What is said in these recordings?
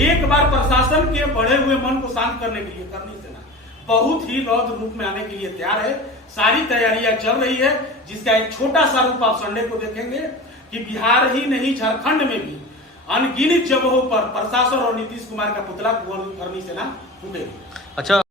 एक बार प्रशासन के बढ़े हुए मन को शांत करने के लिए करनी सेना बहुत ही रौद्र रूप में आने के लिए तैयार है। सारी तैयारियां चल रही है, जिसका एक छोटा सा रूप आप संडे को देखेंगे कि बिहार ही नहीं झारखंड में भी अनगिनत जगहों पर प्रशासन और नीतीश कुमार का पुतला करनी सेना फूटेगी। अच्छा,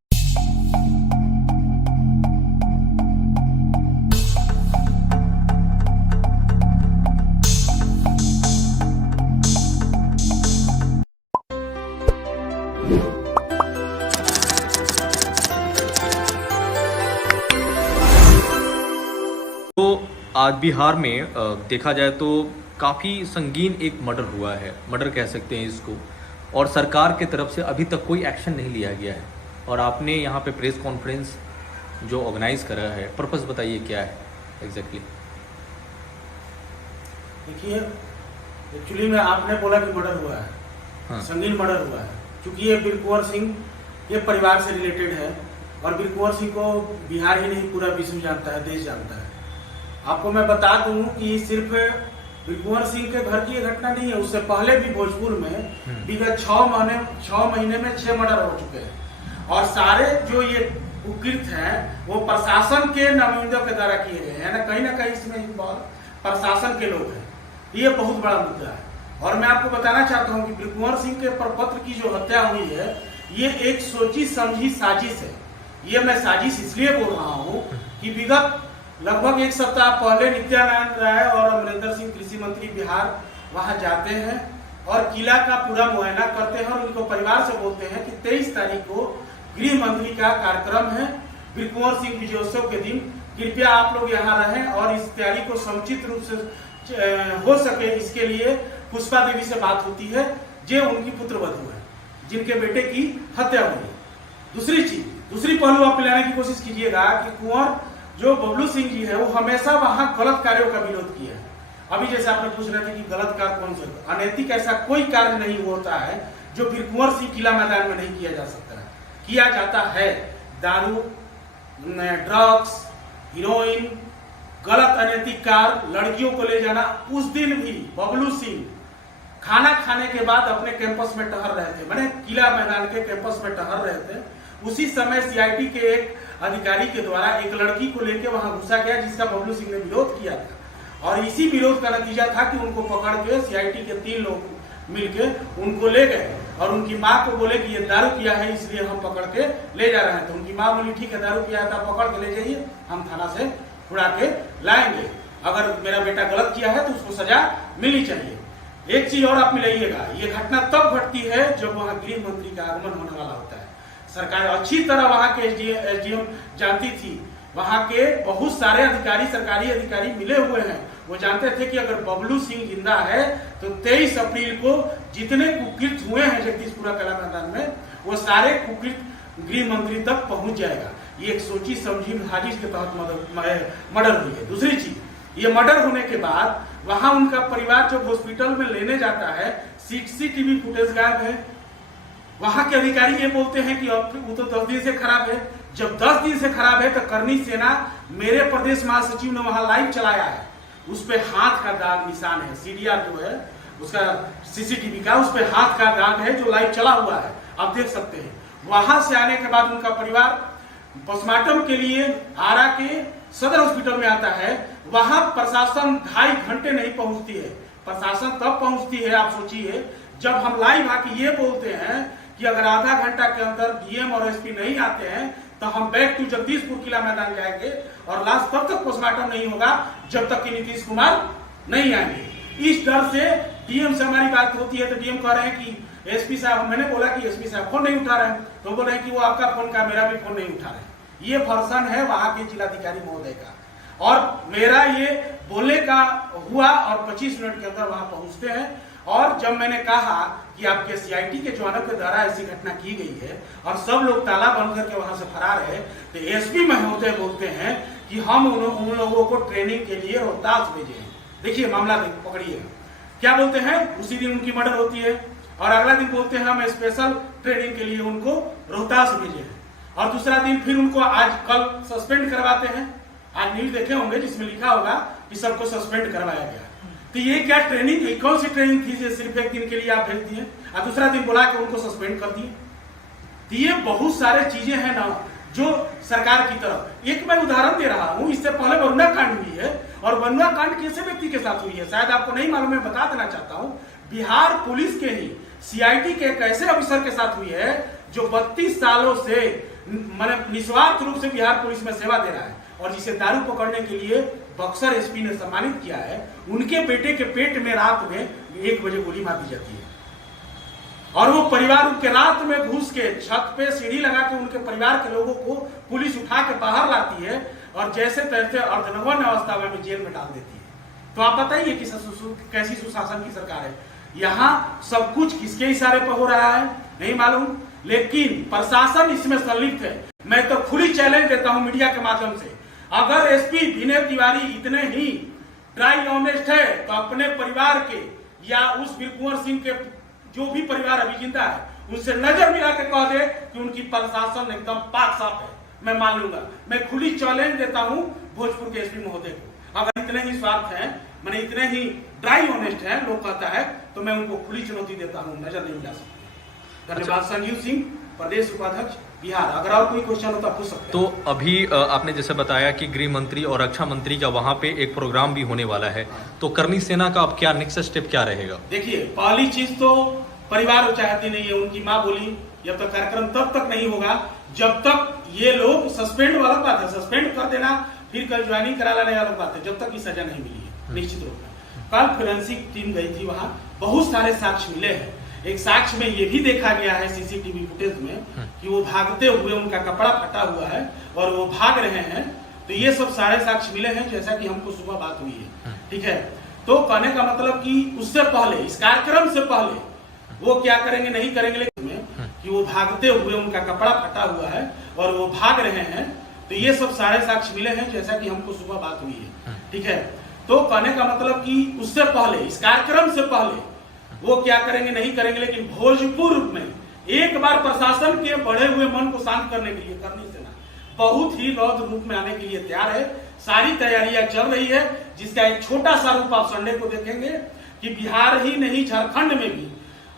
तो आज बिहार में देखा जाए तो काफ़ी संगीन एक मर्डर हुआ है, मर्डर कह सकते हैं इसको, और सरकार के तरफ से अभी तक कोई एक्शन नहीं लिया गया है। और आपने यहाँ पे प्रेस कॉन्फ्रेंस जो ऑर्गेनाइज करा है, पर्पस बताइए क्या है एग्जैक्टली? देखिए, एक्चुअली में आपने बोला कि मर्डर हुआ है, हाँ। संगीन मर्डर हुआ है, क्योंकि ये बीर कुंवर सिंह के परिवार से रिलेटेड है और बीर कुंवर सिंह को बिहार ही नहीं पूरा विश्व जानता है, देश जानता है। आपको मैं बता दूं कि सिर्फ बीर कुंवर सिंह के घर की ये घटना नहीं है, उससे पहले भी भोजपुर में विगत 6 महीने में 6 मर्डर हो चुके हैं और सारे जो ये कुकृत हैं वो प्रशासन के नुमाइंदों के द्वारा किए गए हैं। कहीं ना कहीं इसमें प्रशासन के लोग हैं। ये बहुत बड़ा मुद्दा है और मैं आपको बताना चाहता हूँ कि बीर कुंवर सिंह के प्रपत्र की जो हत्या हुई है ये एक सोची समझी साजिश है। ये मैं साजिश इसलिए बोल रहा हूँ कि विगत लगभग एक सप्ताह पहले नित्यानंद राय और अमरिंदर सिंह कृषि मंत्री बिहार वहां जाते हैं और किला का पूरा मुआयना करते हैं और उनको परिवार से बोलते हैं कि 23 तारीख को गृह मंत्री का कार्यक्रम है बीर कुंवर सिंह विजयोत्सव के दिन, कृपया आप लोग यहाँ रहें और इस तैयारी को समुचित रूप से हो सके इसके लिए पुष्पा देवी से बात होती है जो उनकी पुत्रवधू है जिनके बेटे की हत्या हुई। दूसरी पहलू आप लाने की कोशिश कीजिएगा कि कुंवर जो बबलू सिंह जी है वो हमेशा वहां गलत कार्यों का विरोध किया है। अभी जैसे आपने पूछ रहे थे कि गलत कार्य कौन सा, अनैतिक ऐसा कोई कार्य नहीं होता है जो बीर कुंवर सिंह किला मैदान में नहीं किया जा सकता है, किया जाता है। दारू, ड्रग्स, हीरोइन, गलत अनैतिक कार्य, लड़कियों को ले जाना। उस दिन भी बबलू सिंह खाना खाने के बाद अपने कैंपस में टहल रहे थे, मैंने किला मैदान के कैंपस में टहल रहे थे। उसी समय सीआईटी के एक अधिकारी के द्वारा एक लड़की को लेकर वहां घुसा गया जिसका बबलू सिंह ने विरोध किया था और इसी विरोध का नतीजा था कि उनको पकड़ के सीआईटी के 3 लोग मिलकर उनको ले गए और उनकी माँ को बोले कि ये दारू पिया है इसलिए हम पकड़ के ले जा रहे हैं। तो उनकी माँ बोली ठीक है, दारू पिया था, पकड़ के ले जाइए, हम थाना से छुड़ा के लाएंगे। अगर मेरा बेटा गलत किया है तो उसको सजा मिलनी चाहिए। एक चीज और आप मिलाइएगा, ये घटना तब घटती है जब वहां गृह मंत्री का आगमन होने वाला होता है। सरकार अच्छी तरह वहां के एसडीएम जानती थी, वहां के बहुत सारे अधिकारी, सरकारी अधिकारी मिले हुए हैं, वो जानते थे कि अगर बबलू सिंह जिंदा है तो 23 अप्रैल को जितने कुकृत हुए हैं जगदीशपुरा कला मैदान में वो सारे कुकृत गृह मंत्री तक पहुंच जाएगा। ये एक सोची समझी साजिश के तहत मर्डर हुई है। दूसरी चीज, ये मर्डर होने के बाद वहां उनका परिवार जब हॉस्पिटल में लेने जाता है सीसीटीवी फुटेज गायब है। वहां के अधिकारी ये बोलते हैं कि अब वो तो 10 दिन से खराब है। जब 10 दिन से खराब है तो करनी सेना मेरे प्रदेश महासचिव ने वहां लाइव चलाया है, उस पे हाथ का दाग निशान है, सीडीआर जो है उसका सीसीटीवी का, उस पे हाथ का दाग है जो लाइव चला हुआ है, आप देख सकते हैं। वहां से आने के बाद उनका परिवार पोस्टमार्टम के लिए आरा के सदर हॉस्पिटल में आता है। वहां प्रशासन 2.5 घंटे नहीं पहुंचती है। प्रशासन तब पहुंचती है, आप सोचिए, जब हम लाइव आके ये बोलते हैं कि अगर आधा घंटा के अंदर डीएम और एसपी नहीं आते हैं तो हम बैक टू जगदीशपुर किला मैदान जाएंगे और लास्ट तब तक पोस्टमार्टम नहीं होगा जब तक कि नीतीश कुमार नहीं आएंगे। इस डर से डीएम से हमारी बात होती है तो डीएम कह रहे हैं कि एसपी साहब, मैंने बोला कि एसपी साहब फोन नहीं उठा रहे हैं, तो बोल रहे हैं कि वो आपका फोन का, मेरा भी फोन नहीं उठा रहे। ये वर्षन है वहां के जिलाधिकारी महोदय का और मेरा ये बोलने का हुआ और 25 मिनट के अंदर वहां पहुंचते हैं। और जब मैंने कहा कि आपके सीआईटी के जवानों के द्वारा ऐसी घटना की गई है और सब लोग ताला बंद करके वहां से फरार है, तो एसपी महोदय बोलते हैं कि हम उन लोगों को ट्रेनिंग के लिए रोहतास भेजे हैं। देखिए मामला पकड़िएगा, क्या बोलते हैं। उसी दिन उनकी मर्डर होती है और अगला दिन बोलते हैं हम स्पेशल ट्रेनिंग के लिए उनको रोहतास भेजे हैं और दूसरा दिन फिर उनको आज कल सस्पेंड करवाते हैं। आज न्यूज देखे होंगे जिसमें लिखा होगा कि सबको सस्पेंड करवाया गया। कि ये क्या ट्रेनिंग थी, कौन सी ट्रेनिंग थी जो सिर्फ एक दिन के लिए आप भेज दिए और दूसरा दिन बुला के उनको सस्पेंड कर दिए। तो ये बहुत सारे चीजें हैं ना जो सरकार की तरफ। एक मैं उदाहरण दे रहा हूं, इससे पहले वरुणा कांड हुई है और वरुणा कांड कैसे व्यक्ति के साथ हुई है शायद आपको नहीं मालूम, मैं बता देना चाहता हूं। बिहार पुलिस के ही सीआईडी के एक ऐसे अफसर के साथ हुई है जो 32 सालों से निस्वार्थ रूप से बिहार पुलिस में सेवा दे रहा है और जिसे दारू पकड़ने के लिए बक्सर एसपी ने सम्मानित किया है। उनके बेटे के पेट में रात में 1 बजे गोली मार दी जाती है और वो परिवार उनके रात में घुस के छत पे सीढ़ी लगा के उनके परिवार के लोगों को पुलिस उठा के बाहर लाती है और जैसे तैसे अर्धनग्न अवस्था में जेल में डाल देती है। तो आप बताइए कि कैसी सुशासन की सरकार है। यहाँ सब कुछ किसके इशारे पर हो रहा है नहीं मालूम, लेकिन प्रशासन इसमें संलिप्त है। मैं तो खुली चैलेंज देता हूं मीडिया के माध्यम से, अगर एसपी विनय तिवारी इतने ही ड्राई ऑनेस्ट है तो अपने परिवार के या उस वीर कुंवर सिंह के जो भी परिवार अभी जिंदा है उनसे नजर मिला के कह दे कि उनकी प्रशासन एकदम पाक साफ है, मैं मान लूंगा। मैं खुली चैलेंज देता हूं भोजपुर के एसपी महोदय को, अगर इतने ही स्वार्थ हैं, मैंने इतने ही ड्राई ऑनेस्ट हैं लोग कहता है तो मैं उनको खुली चुनौती देता हूं, नजर नहीं मिला सकते। धन्यवाद। संजीव सिंह, प्रदेश उपाध्यक्ष बिहार। अगर और कोई क्वेश्चन हो तो पूछ सकते हैं। तो अभी आपने जैसे बताया कि गृह मंत्री और रक्षा मंत्री का वहां पे एक प्रोग्राम भी होने वाला है, तो करनी सेना का अब क्या नेक्स्ट स्टेप क्या रहेगा? देखिए, पहली चीज तो परिवार चाहती नहीं है, उनकी माँ बोली जब तक कार्यक्रम तब तक नहीं होगा जब तक ये लोग सस्पेंड वाला बात है, सस्पेंड कर देना फिर कल ज्वाइनिंग करा लेने वाला बात है, जब तक की सजा नहीं मिली है निश्चित रूप में। कल फोरेंसिक टीम गई थी वहां, बहुत सारे साक्ष्य मिले हैं। एक साक्ष्य में ये भी देखा गया है सीसीटीवी फुटेज में कि वो भागते हुए उनका कपड़ा फटा हुआ है और वो भाग रहे हैं। तो ये सब सारे साक्ष्य मिले हैं जैसा कि हमको सुबह बात हुई है, ठीक है। तो कहने का मतलब कि उससे पहले, इस कार्यक्रम से पहले वो क्या करेंगे नहीं करेंगे, लेकिन कि वो भागते हुए उनका कपड़ा फटा हुआ है और वो भाग रहे हैं। तो ये सब सारे साक्ष्य मिले हैं जैसा कि हमको सुबह बात हुई है, ठीक है। तो कहने का मतलब कि उससे पहले, इस कार्यक्रम से पहले वो क्या करेंगे नहीं करेंगे, लेकिन भोजपुर में एक बार प्रशासन के बढ़े हुए मन को शांत करने के लिए करनी सेना बहुत ही रौद्र रूप में आने के लिए तैयार है। सारी तैयारियां चल रही है, जिसका एक छोटा सा रूप आप संडे को देखेंगे कि बिहार ही नहीं झारखंड में भी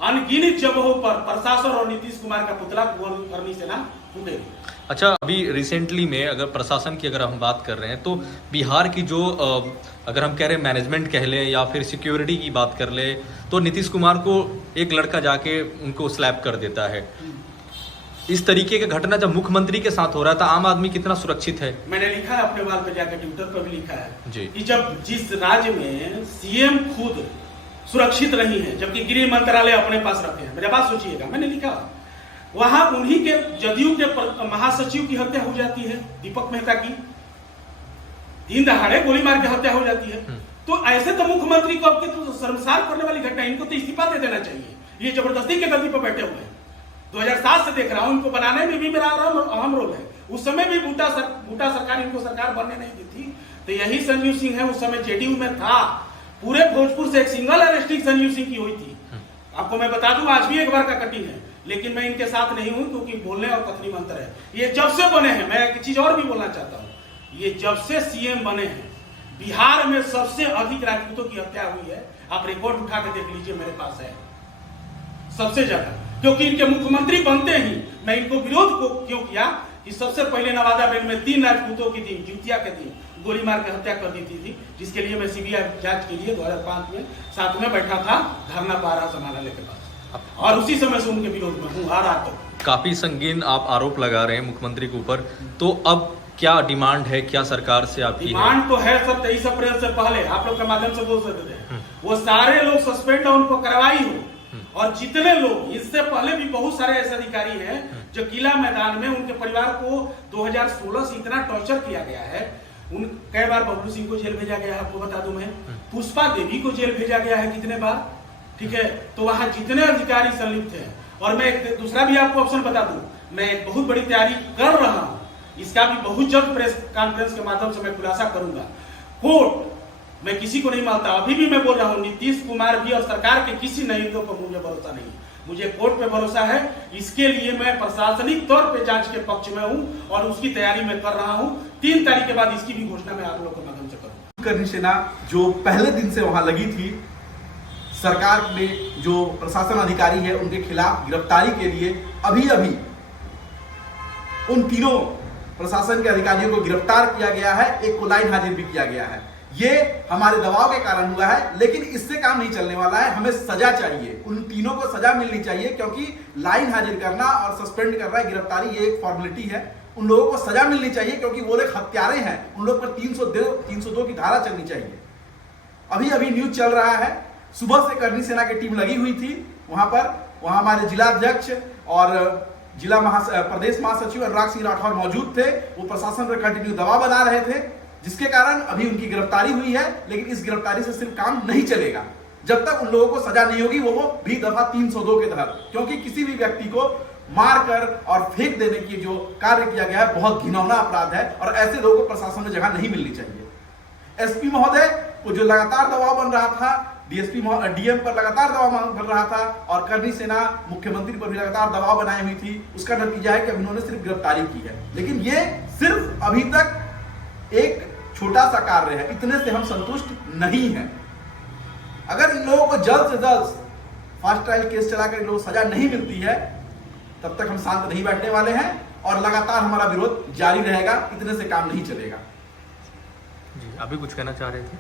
अनगिनत जगहों पर प्रशासन और नीतीश कुमार का पुतला करनी सेना फूटेगी। अच्छा, अभी रिसेंटली में अगर प्रशासन की अगर हम बात कर रहे हैं तो बिहार की जो अगर हम कह रहे हैं मैनेजमेंट कह लें या फिर सिक्योरिटी की बात कर ले, तो नीतीश कुमार को एक लड़का जाके उनको स्लैप कर देता है। इस तरीके का घटना जब मुख्यमंत्री के साथ हो रहा था, आम आदमी कितना सुरक्षित है? मैंने लिखा है अपने वाल पे जाकर, ट्विटर पर भी लिखा है जी कि जब जिस राज्य में सीएम खुद सुरक्षित नहीं है जबकि गृह मंत्रालय अपने पास रखे हैं, मेरे बात सोचिएगा, मैंने लिखा वहां उन्हीं के जदयू के महासचिव की हत्या हो जाती है, दीपक मेहता की दिन दहाड़े गोली मार के हत्या हो जाती है। तो ऐसे तो मुख्यमंत्री को अब तो शर्मसार करने वाली घटना, इनको तो इस्तीफा दे देना चाहिए। ये जबरदस्ती के गद्दी पर बैठे हुए हैं, 2007 से देख रहा हूं, इनको बनाने में भी मेरा अहम रोल है। उस समय भी बूटा सरकार इनको सरकार बनने नहीं दी थी, तो यही संजीव सिंह है, उस समय जेडीयू में था। पूरे भोजपुर से एक सिंगल अरेस्टिंग संजीव सिंह की हुई थी। आपको मैं बता दूं, आज भी एक बार का कटिंग है, लेकिन मैं इनके साथ नहीं हूं क्योंकि बोलने और कथनी में अंतर है। ये जब से बने हैं, मैं एक चीज और भी बोलना चाहता हूं, ये जब से सीएम बने हैं बिहार में सबसे अधिक राजपूतों की हत्या हुई है। आप रिकॉर्ड उठा के देख लीजिए, मेरे पास है सबसे ज्यादा। क्योंकि इनके मुख्यमंत्री बनते ही मैं इनको विरोध को क्यों किया कि सबसे पहले नवादा बेल में 3 राजपूतों की दिन, जुतिया के दिन गोली मार के हत्या कर दी थी, जिसके लिए मैं सीबीआई जांच के लिए 2005 में साथ में बैठा था धरना पारा समानालय के पास, और उसी समय से उनके विरोध में हूँ आज तक। काफी संगीन आप आरोप लगा रहे हैं मुख्यमंत्री के ऊपर, तो अब क्या डिमांड है, क्या सरकार से आपकी डिमांड तो है सर, 23 अप्रैल से पहले आप लोग के माध्यम से बोल सकते थे, वो सारे लोग सस्पेंड हो, उनको कार्रवाई हो। और जितने लोग, इससे पहले भी बहुत सारे ऐसे अधिकारी हैं जो किला मैदान में उनके परिवार को 2016 से इतना टॉर्चर किया गया है। कई बार बबलू सिंह को जेल भेजा गया है, आपको बता दूं मैं, पुष्पा देवी को जेल भेजा गया है कितने बार, ठीक है। तो वहां जितने अधिकारी संलिप्त हैं, और मैं एक दूसरा भी आपको ऑप्शन बता दूं, मैं एक बहुत बड़ी तैयारी कर रहा हूं, इसका भी बहुत जल्द प्रेस कॉन्फ्रेंस के माध्यम से मैं खुलासा करूंगा। कोर्ट, मैं किसी को नहीं मानता, अभी भी मैं बोल रहा हूं, नीतीश कुमार भी और सरकार के किसी न्यायिकों पर मुझे भरोसा नहीं, मुझे कोर्ट पे भरोसा है। इसके लिए मैं प्रशासनिक तौर पे जांच के पक्ष में हूं और उसकी तैयारी मैं कर रहा हूं। 3 तारीख के बाद इसकी भी घोषणा मैं आप लोगों के माध्यम से करूंगा। करनी सेना जो पहले दिन से वहां लगी थी, सरकार में जो प्रशासन अधिकारी है उनके खिलाफ गिरफ्तारी के लिए अभी अभी उन तीनों प्रशासन के अधिकारियों को गिरफ्तार किया गया है, एक को लाइन हाजिर भी किया गया है। ये हमारे दबाव के कारण हुआ है, लेकिन इससे काम नहीं चलने वाला है। हमें सजा चाहिए, उन तीनों को सजा मिलनी चाहिए, क्योंकि लाइन हाजिर करना और सस्पेंड करना, गिरफ्तारी ये एक फॉर्मेलिटी है। उन लोगों को सजा मिलनी चाहिए क्योंकि वो लोग हत्यारे हैं, उन लोग पर 302 की धारा चलनी चाहिए। अभी अभी न्यूज चल रहा है, सुबह से करनी सेना की टीम लगी हुई थी वहां पर। वहां हमारे जिलाध्यक्ष और प्रदेश महासचिव अनुराग सिंह राठौर मौजूद थे। वो प्रशासन पर कंटिन्यू दबाव बना रहे थे, जिसके कारण अभी उनकी गिरफ्तारी हुई है। लेकिन इस गिरफ्तारी से सिर्फ काम नहीं चलेगा जब तक उन लोगों को सजा नहीं होगी, वो भी दफा 302 के तहत, क्योंकि किसी भी व्यक्ति को मारकर और फेंक देने की जो कार्य किया गया है बहुत घिनौना अपराध है, और ऐसे लोगों को प्रशासन में जगह नहीं मिलनी चाहिए। एसपी महोदय को जो लगातार दबाव बन रहा था, डीएम पर लगातार दबाव बन रहा था, और करनी सेना मुख्यमंत्री पर भी लगातार दबाव बनाई हुई थी, उसका नतीजा है कि अब इन्होंने सिर्फ गिरफ्तारी की है। लेकिन ये सिर्फ अभी तक एक छोटा सा कार्य है, इतने से हम संतुष्ट नहीं हैं। अगर इन लोगों को जल्द से जल्द फास्ट ट्रायल केस चलाकर इन लोगों को सजा नहीं मिलती है, तब तक हम शांत नहीं बैठने वाले हैं और लगातार हमारा विरोध जारी रहेगा। इतने से काम नहीं चलेगा। जी, अभी कुछ कहना चाह रहे थे?